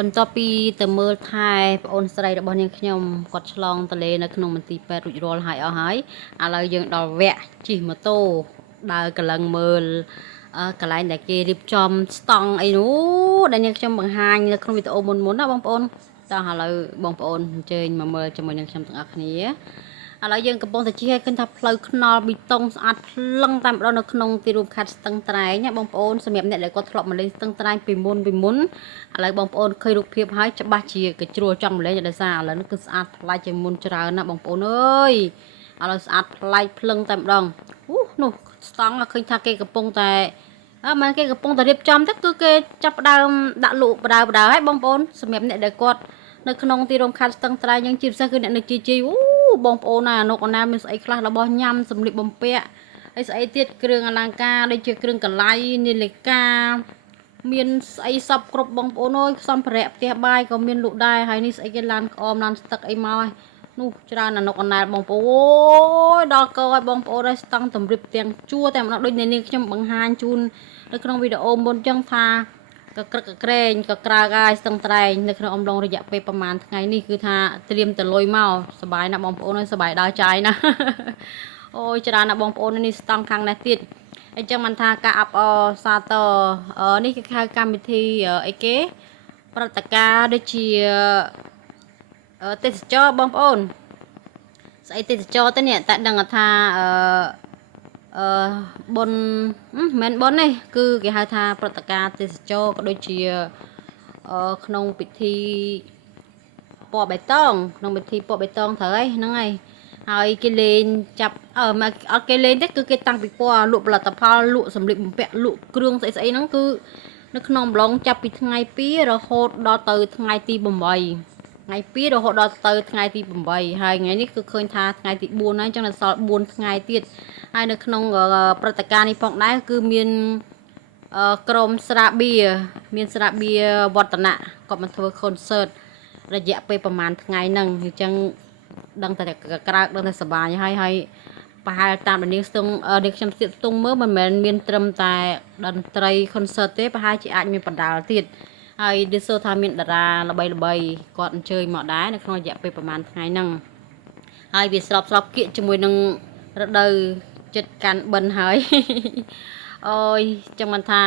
បន្ទាប់ពីទៅមើលថែប្អូនស្រីរបស់នាងខ្ញុំគាត់ឆ្លងទន្លេនៅក្នុងមន្ទីរពេទ្យរួចរាល់ហើយអស់ហើយឥឡូវយើងដល់វគ្គជិះម៉ូតូដើរកន្លងមើលកន្លែងដែលគេរៀបចំស្តង់អីនោះដែលនាងខ្ញុំបង្ហាញនៅក្នុងវីដេអូមុនណាបងប្អូនតោះឥឡូវបងប្អូនអញ្ជើញមកមើលជាមួយនាងខ្ញុំទាំងអស់គ្នាឥឡូវយើងកំពុងតែជិះឲ្យឃើញថាផ្លូវថ្នល់ប៊ីតុងស្អាតភ្លឹងតែម្ដងនៅក្នុងទីរួមខេត្តស្ទឹងត្រែងណាបងប្អូនសម្រាប់អ្នកដែលគាត់ធ្លាប់មកលេងស្ទឹងត្រែងពីមុនឥឡូវបងប្អូនឃើញរូបភាពហើយច្បាស់ជាកជ្រួលចង់មកលេងដោយសារឥឡូវនេះគឺស្អាតប្លែកជាងមុនច្រើនណាបងប្អូនអើយឥឡូវស្អាតប្លែកភ្លឹងតែម្ដងនោះស្តង់ឃើញថាគេកំពុងតែមិនគេកំពុងតែរៀបចំទៅគឺគេចាប់ផ្ដើមដាក់លក់បដៅហើយបងប្អូនសម្រាប់អ្នកដែលគាត់នៅក្នុងទីរួមខេត្តស្ទឹងត្រែងយើងជាពិសេសគឺអ្នកនៅជីបងប្អូនណាអនុកណាមានស្អីខ្លះរបស់ញ៉ាំសម្លៀកបំពាក់ហើយស្អីទៀតគ្រឿងអលង្ការដូចជាគ្រឿងកន្លៃនាឡិកាមានស្អីសពគ្រប់បងប្អូនអើយសំភារៈផ្ទះបាយក៏មានលក់ដែរហើយនេះស្អីគេឡានក្អមឡានស្ទឹកអីមកហើយនោះច្រើនអនុកអណាលបងប្អូនអូយដល់កឲ្យបងប្អូនឲ្យស្តង់តម្រិបទាំងជួរតែម្ដងដូចនាងខ្ញុំបង្ហាញជូននៅក្នុងវីដេអូមុនចឹងថាក៏ក្រឹកក្រែងក៏ក្រើកហើយស្ទឹងត្រែងនៅក្នុងអំឡុងរយៈពេលប្រហែលថ្ងៃនេះគឺថាត្រៀមតលុយមកសบายណាស់បងប្អូនអើយសบายដល់ចាយណាអូយច្រើនណាស់បងប្អូននេះស្តង់ខាងនេះទៀតអញ្ចឹងមិនថាការអាប់សាទរនេះគេហៅកម្មវិធីអីគេព្រឹត្តិការណ៍ដូចជាទេសចរបងប្អូនស្អីទេសចរទៅនេះតែដឹងថាបុនមិនបុននេះគឺគេហៅថាព្រឹត្តិការណ៍ទេសចរក៏ដូចជាក្នុងពិធីពណ៌បៃតងក្នុងពិធីពណ៌បៃតងត្រូវហ្នឹងហើយគេលេងចាប់អត់គេលេងទេគឺគេតាំងពីពណ៌លក់ផលិតផលលក់សម្លៀកបំពាក់លក់គ្រឿងស្អីហ្នឹងគឺនៅក្នុងអំឡុងចាប់ពីថ្ងៃ2រហូតដល់ទៅថ្ងៃទី8ថ្ងៃ2រហូតដល់ទៅថ្ងៃទី8ហើយថ្ងៃនេះគឺឃើញថាថ្ងៃទី4ហើយអញ្ចឹងនៅសល់4ថ្ងៃទៀតហើយនៅក្នុងព្រឹត្តិការណ៍នេះផងដែរគឺមានក្រុមស្រាបៀមានស្រាបៀវឌ្ឍនៈគាត់មកធ្វើ concert រយៈពេលប្រហែលថ្ងៃហ្នឹងអញ្ចឹងដឹងតែក្រើកដឹងតែសប្បាយហើយប្រហែលតាមនាងស្ទង់នាងខ្ញុំស្ទាបស្ទង់មើលមិនមែនមានត្រឹមតែតន្ត្រី concert ទេប្រហែលជាអាចមានបណ្ដាលទៀតហើយឌីសូថាមានតារាល្បីគាត់អញ្ជើញមកដែរនៅក្នុងរយៈពេលប្រហែលថ្ងៃហ្នឹងហើយវាស្របគៀកជាមួយនឹងរដូវចិត្តកាន់បិណ្ឌហើយអូយចឹងមិនថា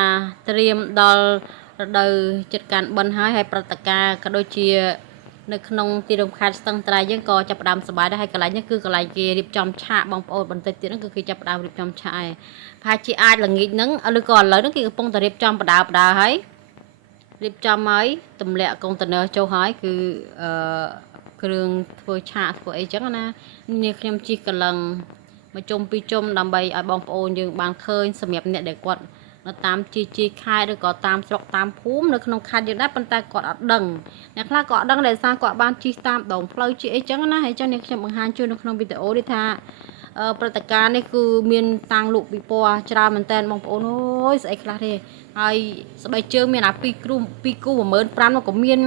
ត្រៀមដល់រដូវចិត្តកាន់បិណ្ឌហើយព្រឹត្តិការណ៍ក៏ដូចជានៅក្នុងទីរួមខេត្តស្ទឹងត្រែងយើងក៏ចាប់ផ្ដើមសប្បាយដែរហើយកន្លែងនេះគឺកន្លែងគេរៀបចំឆាកបងប្អូនបន្តិចទៀតហ្នឹងគឺគេចាប់ផ្ដើមរៀបចំឆាកហើយប្រហែលជាអាចល្ងាចហ្នឹងឬក៏ឥឡូវហ្នឹងគេកំពុងតែរៀបចំបដាហើយរៀបចំហើយទម្លាក់កុងតឺន័រចូលហើយគឺគ្រឿងធ្វើឆាកធ្វើអីចឹងណានេះខ្ញុំជិះកន្លងមកជុំពីជុំដើម្បីឲ្យបងប្អូនយើងបានឃើញសម្រាប់អ្នកដែលគាត់នៅតាមជីខេត្តឬក៏តាមស្រុកតាមភូមិនៅក្នុងខេត្តយើងដែរប៉ុន្តែគាត់អត់ដឹងអ្នកខ្លះក៏អត់ដឹងដែលសារគាត់បានជិះតាមដងផ្លូវជិះអីចឹងណាហើយចឹងនេះខ្ញុំបង្ហាញជូននៅក្នុងវីដេអូនេះថាព្រឹត្តិការណ៍នេះគឺមានតាំងលក់ពិព័រណ៍ច្រើនមែនតើបងប្អូនអើយស្អីខ្លះទេហើយស្បែកជើងមានអា2គ្រូ15000នោះក៏មាន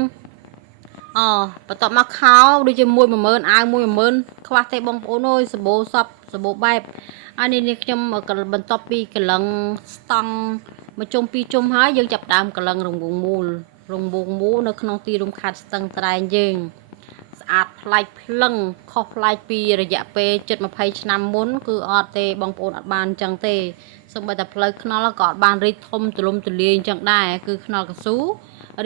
បន្ទាប់មកខោដូចជា10000អាវ10000ខ្វះទេបងប្អូនអើយសម្បូរសពសម្បូរបែបហើយនេះខ្ញុំបន្ទាប់ពីកលឹងស្តង់មកជុំពីជុំហើយយើងចាប់ដើមកលឹងរង្វង់មូលនៅក្នុងទីរួមខេត្តស្ទឹងត្រែងយើងស្អាតប្លែកភ្លឹងខុសប្លែកពីរយៈពេល7-20ឆ្នាំមុនគឺអត់ទេបងប្អូនអត់បានអញ្ចឹងទេសូម្បីតែផ្លូវថ្នល់ក៏អត់បានរីកធំទូលំទូលាយអញ្ចឹងដែរគឺថ្នល់កស៊ូ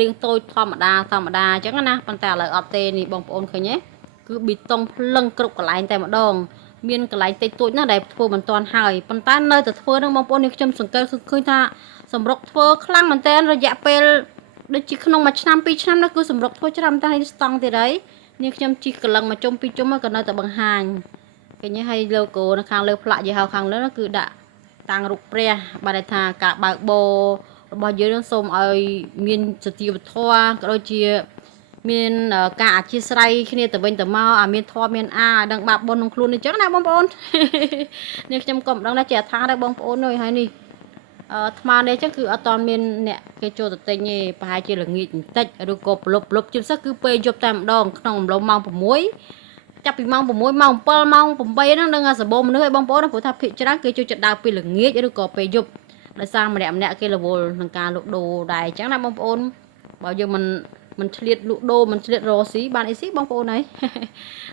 រៀងតូចធម្មតាអញ្ចឹងណាប៉ុន្តែឥឡូវអត់ទេនេះបងប្អូនឃើញទេគឺប៊ីតុងភ្លឹងគ្រប់កន្លែងតែម្ដងមានកន្លែងតិចតួចណាស់ដែលធ្វើមិនទាន់ហើយប៉ុន្តែនៅតែធ្វើនឹងបងប្អូននេះខ្ញុំសង្កេតឃើញថាសម្រុកធ្វើខ្លាំងមែនតើរយៈពេលដូចជាក្នុងមួយឆ្នាំ2ឆ្នាំនោះគឺសម្រុកធ្វើច្រើនតែស្តង់ទៀតហើយនេះខ្ញុំជិះកលឹងមកជុំពីជុំក៏នៅតែបង្ហាញឃើញហើយ logo នៅខាងលើផ្លាកយីហោខាងលើនោះគឺដាក់តាំងរូបព្រះបានថាការបើកបោរបស់យើងនឹងសូមឲ្យមានសតិវធម៌ក៏ដូចជាមានការអធិស្ឋានគ្នាទៅវិញទៅមកឲ្យមានធម៌មានអាឲ្យដឹងបាបបុណ្យក្នុងខ្លួនអញ្ចឹងណាបងប្អូននេះខ្ញុំក៏មិនដឹងដែរជាថាដែរបងប្អូនអើយហើយនេះថ្មនេះអញ្ចឹងគឺអត់តមានអ្នកគេចូលទៅទិញទេប្រហែលជាល្ងាចបន្តិចឬក៏ប្រលប់ជាពិសេសគឺពេលយប់តែម្ដងក្នុងអំឡុងម៉ោង6ចាប់ពីម៉ោង6ម៉ោង7ម៉ោង8ហ្នឹងនឹងសបោមនុស្សឲ្យបងប្អូនព្រោះថាភាគច្រើនគេចូលចិត្តដើរពេលល្ងាចឬក៏ពេលយប់ដោយសារម្នាក់គេរវល់នឹងការលក់ដូរដែរអញ្ចឹងណាបងប្អូនបើយើងមិន mình liệt lụ đô mình liệt rò xí bạn ấy xí bông phố này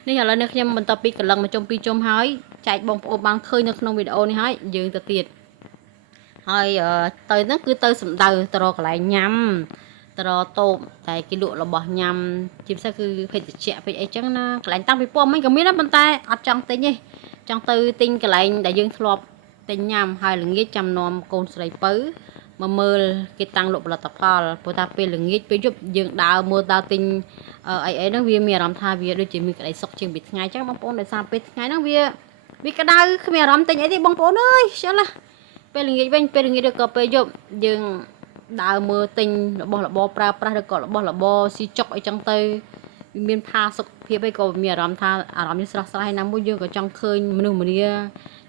nên là nếu mình tập cái lần mà trong pi trong hói chạy bông phố bằng khơi nước trong video này hói dừng từ tiệt hơi tới nó cứ tới sầm từ từ rồi lại nhầm từ rồi tôm tại cái lụa là bỏ nhầm chim sa cứ phải chẹt phải ấy chẳng nó cái lạnh tăng bị bom mấy cái miếng đó bên tay ở trong tay nhỉ trong tư tinh cái lạnh đại dương thọp tinh nhầm hai là nghĩa chăm nom con sợi pứ mà mơ cái tăng lụa là tập phò bữa ta pe là nghĩa pe giúp dương đào mưa đào tinh ấy nó vi mì làm tha vi đôi chỉ mi cái này sọc chừng bị ngày chắc bông bông để sao pe ngày nó vi cái đau khi mì làm tinh ấy thì bông bông ơi sao là pe là nghĩa được pe giúp dương đào mưa tinh là bo pra được gọi là bo si chọc ở trong tư miền pha sọc phía bên cầu mì làm tha làm như s라 hay nằm mũi dương ở trong khơi mình đi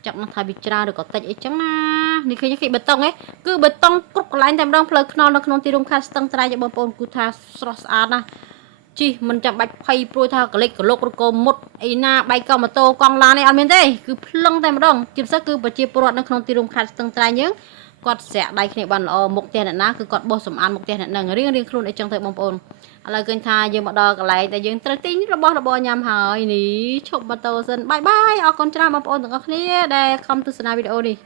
chọc nó thay bị tra được có tệ ấy chẳng naนี่คือยังขี้เบตงấy cứเบตงกรุบกระไรแต่ดองเพลย์นอนในขนมตีรุมคาสตังตรายจะบอลปนกูทาสรสอาดนะจีมันจะใบไผ่โปรยทากระเล็กกระโลกกระโกมดไอ้หน้าใบเก่ามาโตกองลาในอันเมนเต้คือพลังแต่ดองจิบซะคือปัจจัยปรดในขนมตีรุมคาสตังตรายยังกอดแสะได้ขณะบันหมกเตียนนะคือกอดบอสมานหมกเตียนนั่งเรียงครูในจังเตะบอลปนอะไรเกินทายังมาดอกอะไรแต่ยังตระติ้งระบอยำหายนี่ชมมาโตเซนบายบายออกคอนทราบอลปนถึงก็เคลียร์ได้คำตุสนาวิดีโอนี่